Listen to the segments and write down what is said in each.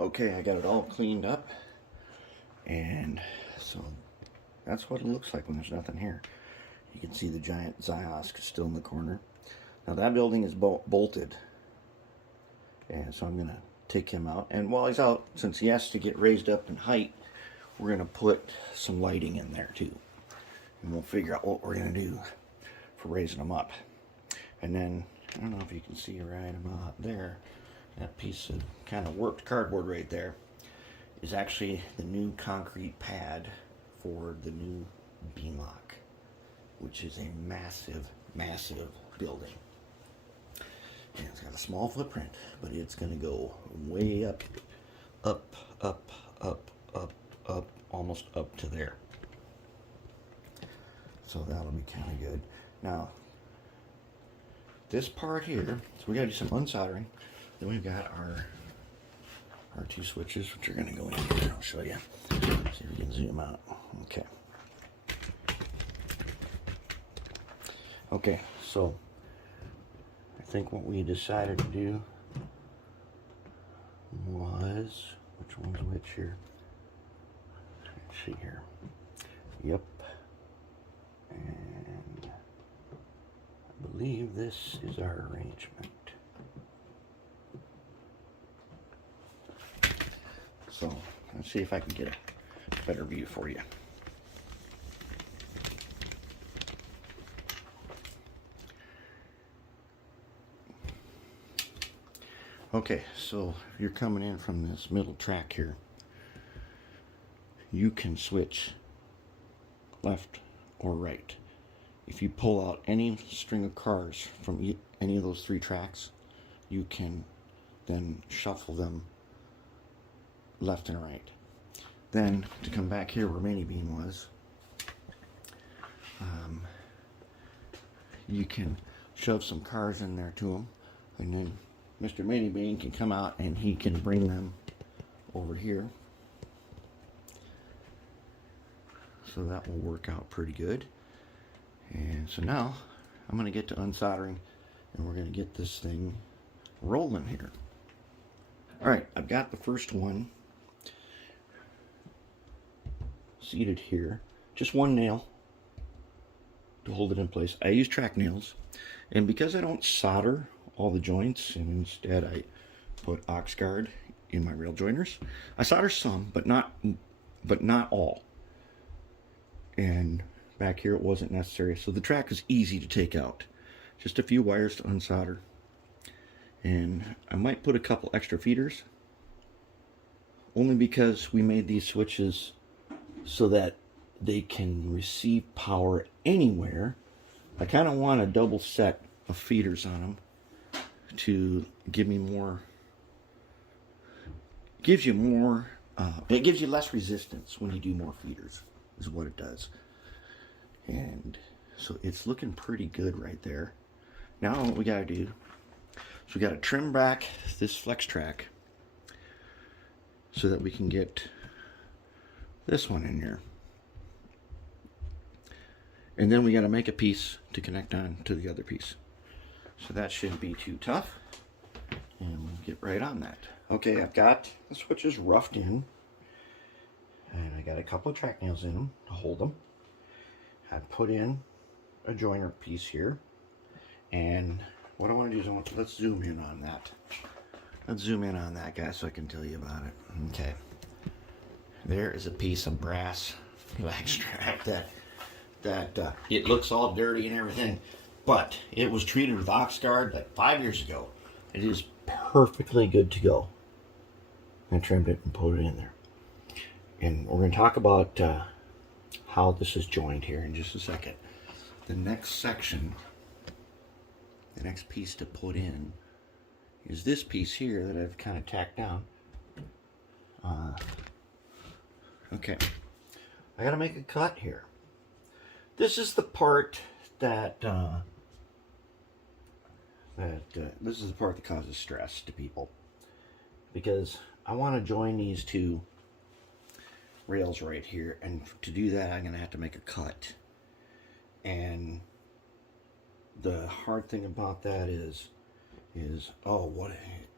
Okay, I got it all cleaned up, and so that's what it looks like when there's nothing here. You can see the giant Ziosk still in the corner. Now that building is bolted, and so I'm going to take him out. And while he's out, since he has to get raised up in height, we're going to put some lighting in there too. And we'll figure out what we're going to do for raising him up. And then, I don't know if you can see right about there, that piece of kind of warped cardboard right there is actually the new concrete pad for the new beam lock, which is a massive, massive building. And it's got a small footprint, but it's going to go way up, up, up, up, up, up, almost up to there. So that'll be kind of good. Now, this part here, so we got to do some unsoldering. Then we've got our two switches, which are going to go in here. I'll show you. See if we can zoom out. Okay. Okay, so I think what we decided to do was, which one's which here? Let's see here. Yep. And I believe this is our arrangement. So let's see if I can get a better view for you. Okay, so if you're coming in from this middle track here, you can switch left or right. If you pull out any string of cars from any of those three tracks, you can then shuffle them left and right. Then to come back here where Mini Bean was, you can shove some cars in there to them, and then Mr. Mini Bean can come out and he can bring them over here. So that will work out pretty good. And so now I'm going to get to unsoldering, and we're going to get this thing rolling here. Alright, I've got the first one seated here. Just one nail to hold it in place. I use track nails, and because I don't solder all the joints, and instead I put ox guard in my rail joiners, I solder some, but not all. And back here it wasn't necessary, so the track is easy to take out. Just a few wires to unsolder, and I might put a couple extra feeders, only because we made these switches so that they can receive power anywhere. I kind of want a double set of feeders on them to give me more, gives you more, it gives you less resistance when you do more feeders, is what it does. And so it's looking pretty good right there. Now what we got to do, so we got to trim back this flex track so that we can get this one in here. And then we got to make a piece to connect on to the other piece. So that shouldn't be too tough. And we'll get right on that. Okay, I've got the switches roughed in. And I got a couple of track nails in them to hold them. I put in a joiner piece here. And what I want to do is let's zoom in on that. Let's zoom in on that, guys, so I can tell you about it. Okay. There is a piece of brass extract that it looks all dirty and everything, but it was treated with ox guard like 5 years ago. It is perfectly good to go. I trimmed it and put it in there. And we're going to talk about how this is joined here in just a second. The next section, the next piece to put in is this piece here that I've kind of tacked down. Okay, I got to make a cut here. This is the part that this is the part that causes stress to people, because I want to join these two rails right here, and to do that I'm going to have to make a cut. And the hard thing about that is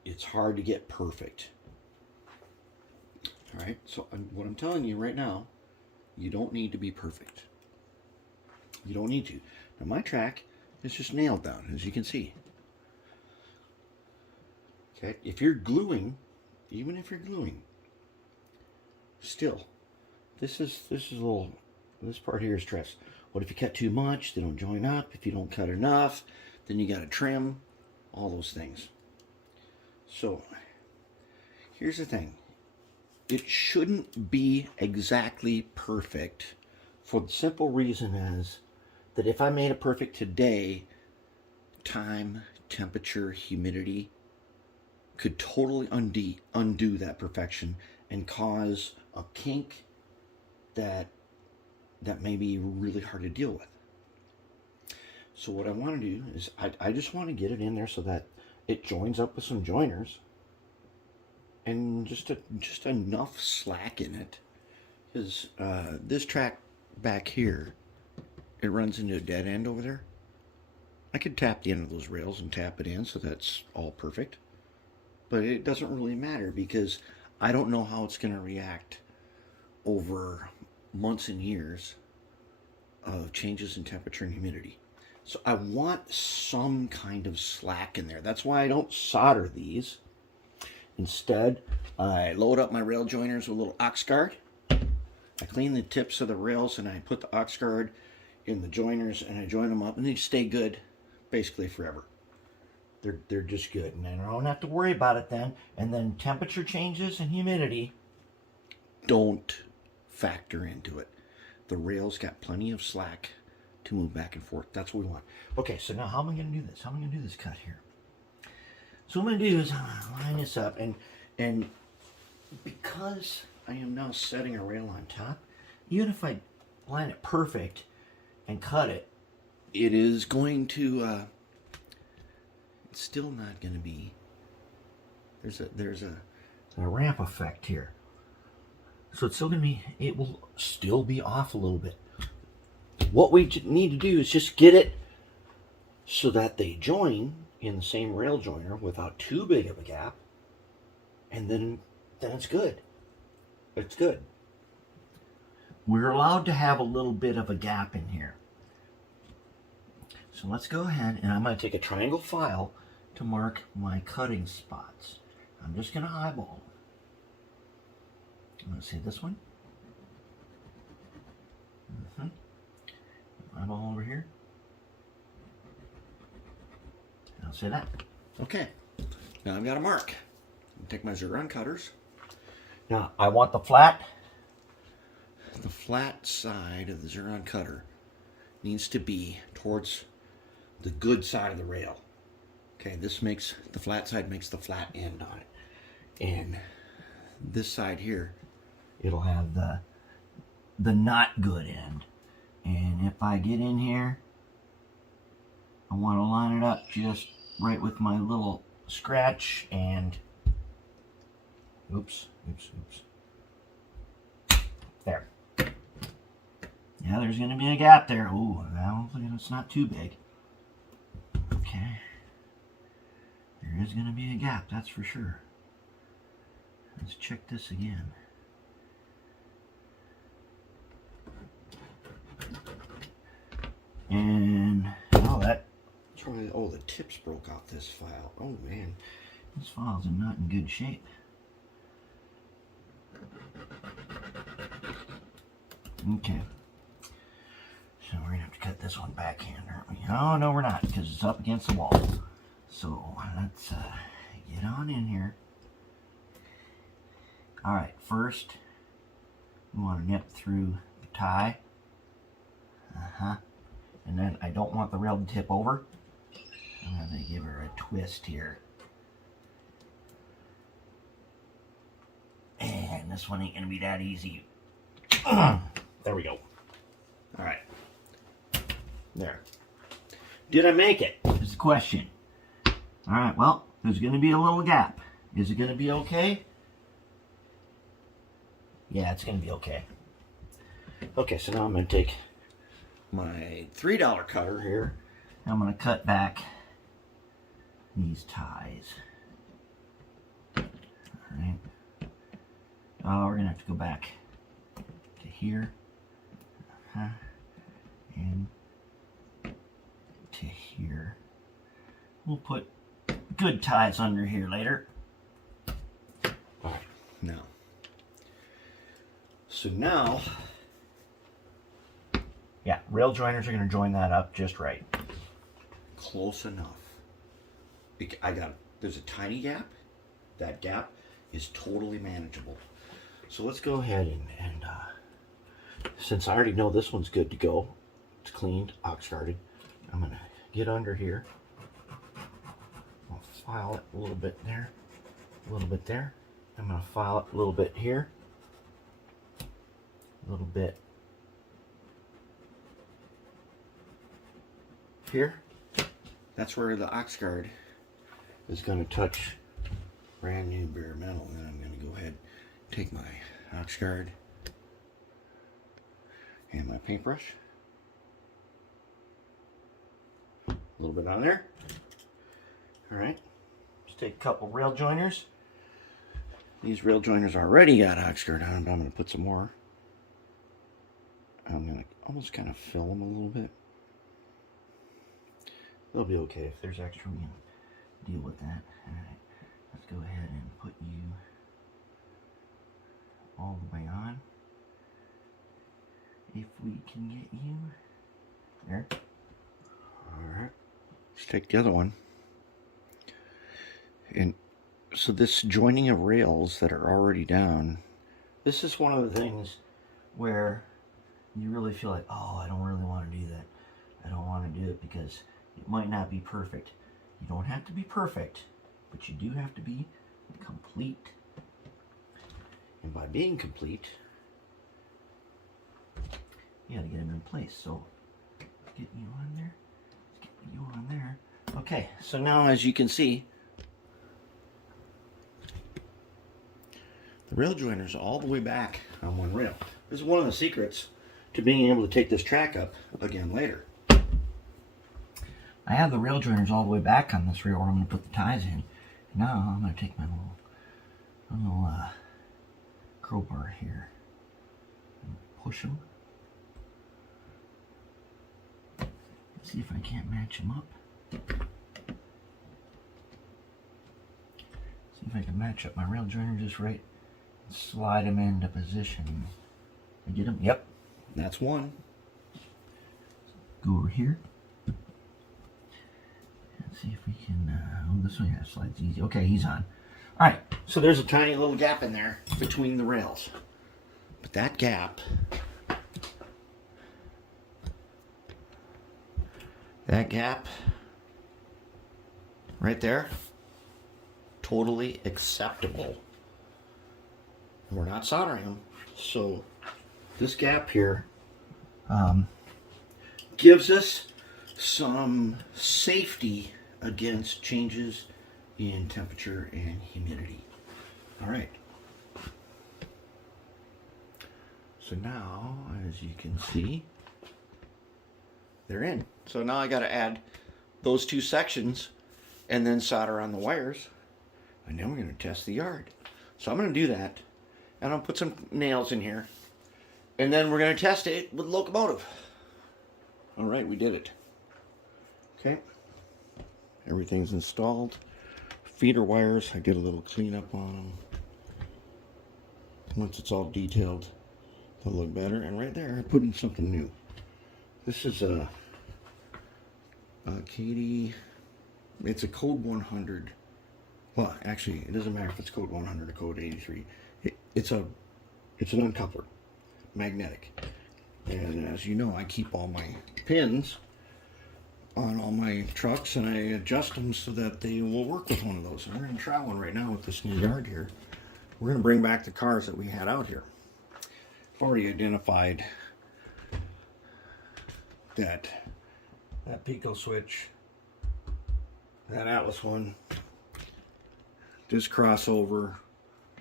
it's hard to get perfect. right? So what I'm telling you right now, you don't need to be perfect. You don't need to. Now my track is just nailed down, as you can see. Okay, if you're gluing, even if you're gluing, still, this is a little, this part here is stressed. What if you cut too much? They don't join up. If you don't cut enough, then you got to trim, all those things. So here's the thing. It shouldn't be exactly perfect for the simple reason is that if I made it perfect today, time, temperature, humidity could totally undo that perfection and cause a kink that may be really hard to deal with. So what I want to do is I just want to get it in there so that it joins up with some joiners and just enough slack in it, because this track back here, it runs into a dead end over there. I could tap the end of those rails and tap it in so that's all perfect, but it doesn't really matter because I don't know how it's going to react over months and years of changes in temperature and humidity. So I want some kind of slack in there. That's why I don't solder these. Instead, I load up my rail joiners with a little ox guard. I clean the tips of the rails and I put the ox guard in the joiners and I join them up and they stay good basically forever. They're just good, and I don't have to worry about it then. And then temperature changes and humidity don't factor into it. The rails got plenty of slack to move back and forth. That's what we want. Okay, so now how am I going to do this? How am I going to do this cut here? So what I'm going to do is line this up, and because I am now setting a rail on top, even if I line it perfect and cut it, it is going to it's still not going to be, there's a ramp effect here. So it's still going to be, it will still be off a little bit. What we need to do is just get it so that they join in the same rail joiner without too big of a gap, and then it's good. It's good. We're allowed to have a little bit of a gap in here. So let's go ahead, and I'm going to take a triangle file to mark my cutting spots. I'm just going to eyeball them. I'm going to say this one. Eyeball over here. And I'll say that. Okay. Now I've got a mark. I'll take my Xeron cutters. Now I want the flat side of the Xeron cutter needs to be towards the good side of the rail. Okay, this makes the flat side makes the flat end on it, and this side here, it'll have the not good end. And if I get in here, I want to line it up just right with my little scratch and oops. There. Yeah, there's going to be a gap there. Ooh, it's not too big. Okay. There is going to be a gap, that's for sure. Let's check this again. And the tips broke off this file. Oh man, this file's not in good shape. Okay, so we're gonna have to cut this one backhand, aren't we? Oh no, we're not, because it's up against the wall. So let's get on in here. All right, first we want to nip through the tie. And then I don't want the rail to tip over. I'm going to give her a twist here. And this one ain't going to be that easy. There we go. All right. There. Did I make it? Is the question. All right, well, there's going to be a little gap. Is it going to be okay? Yeah, it's going to be okay. Okay, so now I'm going to take my $3 cutter here. I'm going to cut back these ties. Alright. Oh, we're gonna have to go back to here, and to here. We'll put good ties under here later. All right, now. So now, yeah, rail joiners are gonna join that up just right. Close enough. There's a tiny gap. That gap is totally manageable. So let's go ahead and since I already know this one's good to go, it's cleaned, ox guarded, I'm gonna get under here. I'll file it a little bit there, a little bit there. I'm gonna file it a little bit here, a little bit here. That's where the ox guard is gonna touch brand new bare metal. And then I'm gonna go ahead and take my ox guard and my paintbrush. A little bit on there. All right. Just take a couple rail joiners. These rail joiners already got ox guard on them, but I'm gonna put some more. I'm gonna almost kind of fill them a little bit. They'll be okay. If there's extra, we can deal with that. All right. Let's go ahead and put you all the way on. If we can get you there. Alright. Let's take the other one. And so this joining of rails that are already down, this is one of the things where you really feel like, oh, I don't really want to do that. I don't want to do it because it might not be perfect. You don't have to be perfect, but you do have to be complete. And by being complete, you gotta get them in place. So let's get you on there. Let's get you on there. Okay, so now as you can see, the rail joiner's all the way back on one rail. This is one of the secrets to being able to take this track up again later. I have the rail joiners all the way back on this rail where I'm going to put the ties in. Now I'm going to take my little crowbar here and push them. See if I can't match them up. See if I can match up my rail joiner just right and slide them into position. I get them? Yep, that's one. Go over here. See if we can, oh, this one slides easy. Okay, he's on. All right, so there's a tiny little gap in there between the rails. But that gap, right there, totally acceptable. And we're not soldering them. So this gap here gives us some safety against changes in temperature and humidity. All right. So now, as you can see, they're in. So now I got to add those two sections and then solder on the wires. And then we're going to test the yard. So I'm going to do that. And I'll put some nails in here. And then we're going to test it with locomotive. All right, we did it. Okay. Everything's installed. Feeder wires, I did a little cleanup on them. Once it's all detailed, they'll look better. And right there, I put in something new. This is a Katie. It's a code 100. Well, actually, it doesn't matter if it's code 100 or code 83. It's an uncoupler, magnetic. And as you know, I keep all my pins on all my trucks and I adjust them so that they will work with one of those. And we're going to try one right now with this new yard here. We're going to bring back the cars that we had out here. I've already identified that Pico switch, that Atlas one, this crossover,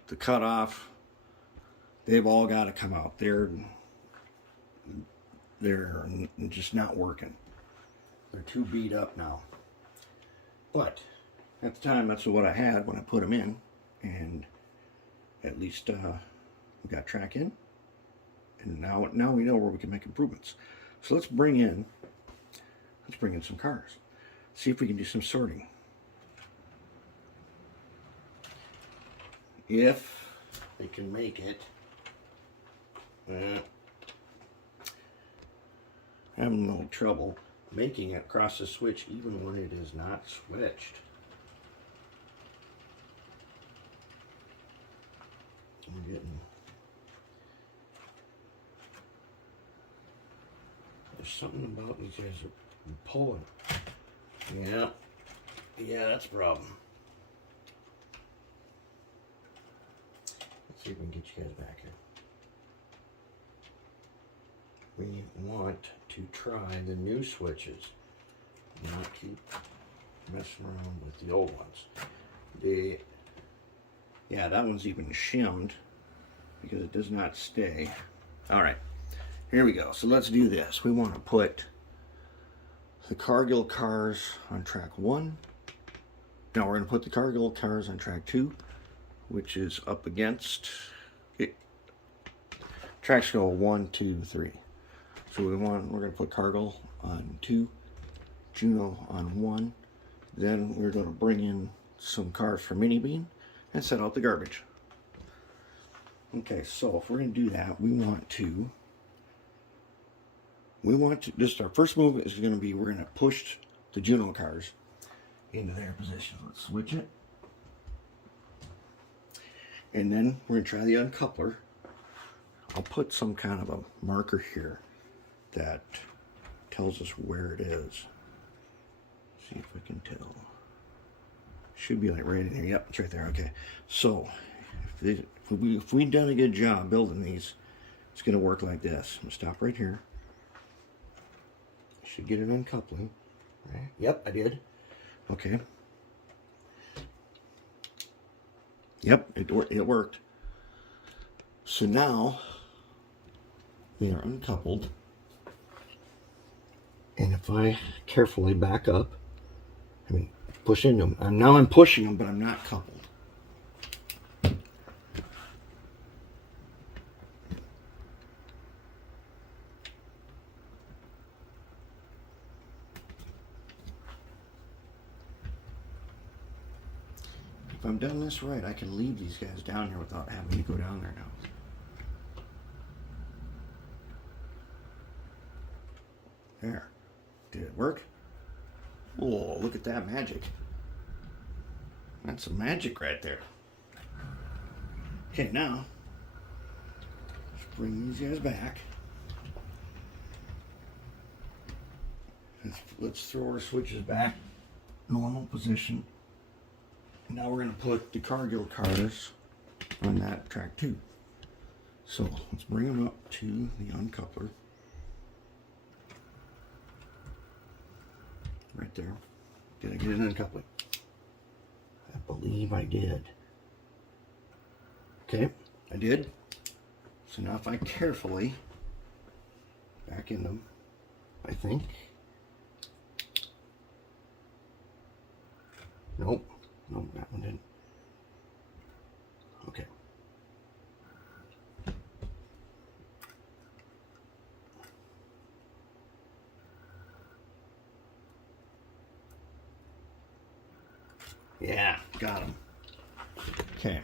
the cutoff, they've all got to come out. They're just not working. They're too beat up now. But at the time, that's what I had when I put them in, and at least We've got track in, and now we know where we can make improvements. So let's bring in some cars. See if we can do some sorting. If they can make it. I'm having a little trouble making it across the switch even when it is not switched. We're getting, there's something about these guys are pulling. Yeah, that's a problem. Let's see if we can get you guys back here. We want to try the new switches, not keep messing around with the old ones. Yeah, that one's even shimmed because it does not stay. All right, here we go. So let's do this. We want to put the Cargill cars on track 1. Now we're going to put the Cargill cars on track 2, which is up against it. Tracks go 1, 2, 3. So we're going to put Cargill on 2, Juno on 1. Then we're going to bring in some cars for Mini Bean and set out the garbage. Okay, so if we're going to do that, we want to just our first move is going to be, we're going to push the Juno cars into their position. Let's switch it. And then we're going to try the uncoupler. I'll put some kind of a marker here that tells us where it is. See if we can tell. Should be like right in here. Yep, it's right there. Okay. So if we've done a good job building these, it's going to work like this. I'm going to stop right here. I should get an uncoupling. Right. Yep, I did. Okay. Yep, it worked. So now they are uncoupled. And if I carefully back up, push into them. I'm pushing them, but I'm not coupled. If I'm done this right, I can leave these guys down here without having to go down there now. There. Did it work? Oh, look at that magic. That's some magic right there. Okay, now let's bring these guys back. Let's throw our switches back normal position. Now we're going to put the Cargill cars on that track 2. So let's bring them up to the uncoupler. Right there. Did I get an uncoupling? I believe I did. Okay, I did. So now if I carefully back in them, I think. Nope, that one didn't. Okay. Yeah, got him. Okay.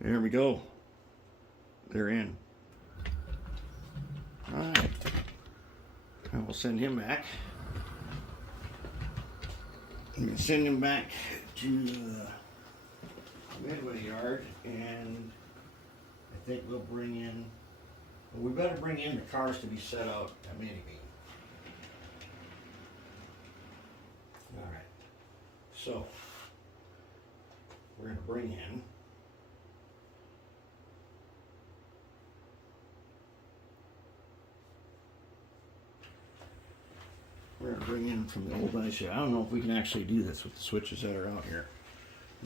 There we go. They're in. All right. I will send him back. I'm going to send him back to the Midway yard, and I think we'll bring in, well, we better bring in the cars to be set out at Mini Bean. All right. So, we're going to bring in from the old ice. I don't know if we can actually do this with the switches that are out here.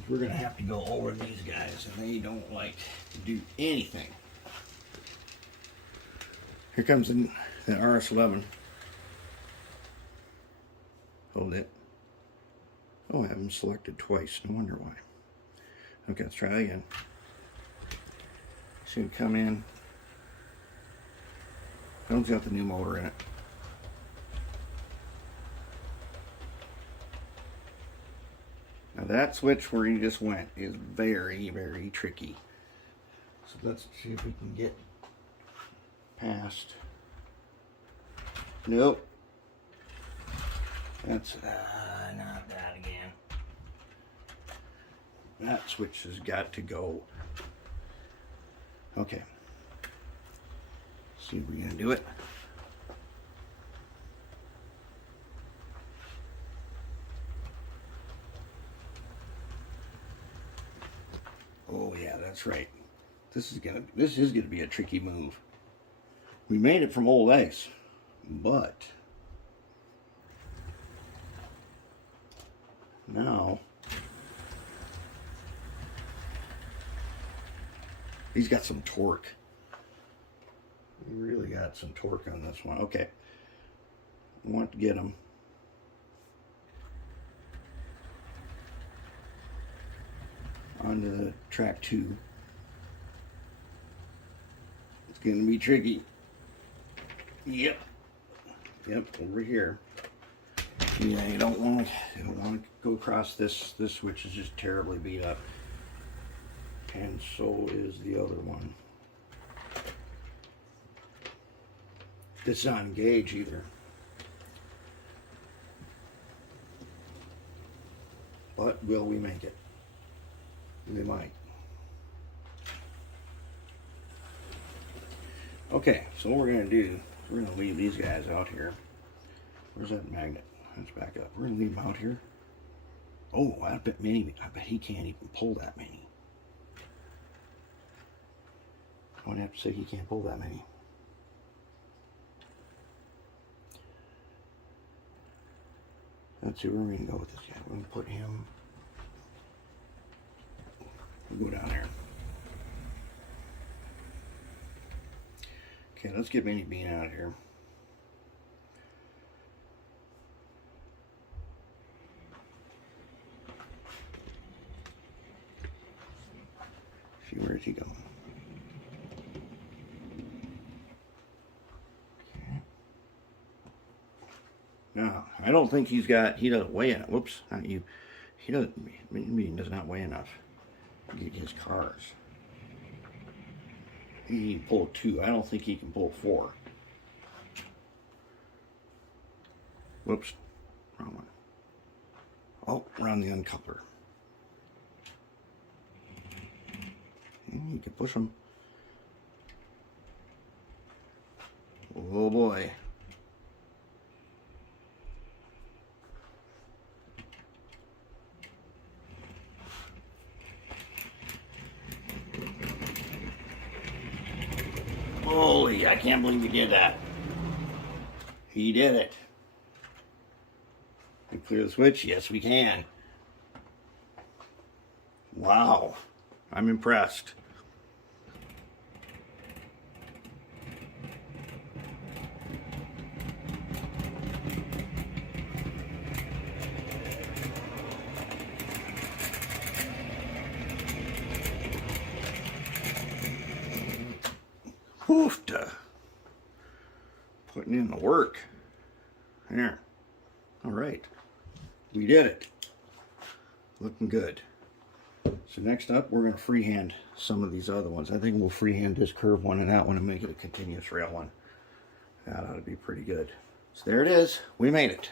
We're going to have to go over these guys, and they don't like to do anything. Here comes the RS11. Hold it. Oh, I have them selected twice. No wonder why. Okay, let's try again. Should come in. That one's got the new motor in it. Now that switch where he just went is very, very tricky. So let's see if we can get past. Nope. That's not that again. That switch has got to go. Okay. See if we're gonna do it. Oh yeah, that's right. This is gonna be a tricky move. We made it from old ice, but now he's got some torque. He really got some torque on this one. Okay, I want to get him. Onto the track 2. It's going to be tricky. Yep, over here. Yeah, you don't want to go across this. This switch is just terribly beat up, and so is the other one. It's not engaged either. But will we make it? We might. Okay, so what we're going to do, we're going to leave these guys out here. Where's that magnet? Let's back up. We're going to leave them out here. Oh, I bet he can't even pull that many. I would have to say he can't pull that many. Let's see where we're going to go with this guy. We're going to put him. We'll go down there. Okay, let's get Minnie Bean out of here. See, where is he going? Okay. No, I don't think he doesn't weigh enough. Whoops, not you. He does not weigh enough to get his cars. He can pull 2. I don't think he can pull 4. Whoops, wrong one. Oh, around the uncoupler. You can push him. Oh boy. Holy, I can't believe he did that. He did it. Can we clear the switch? Yes, we can. Wow. I'm impressed. Woofta. Putting in the work. There. All right. We did it. Looking good. So next up, we're going to freehand some of these other ones. I think we'll freehand this curve one and that one and make it a continuous rail one. That ought to be pretty good. So there it is. We made it.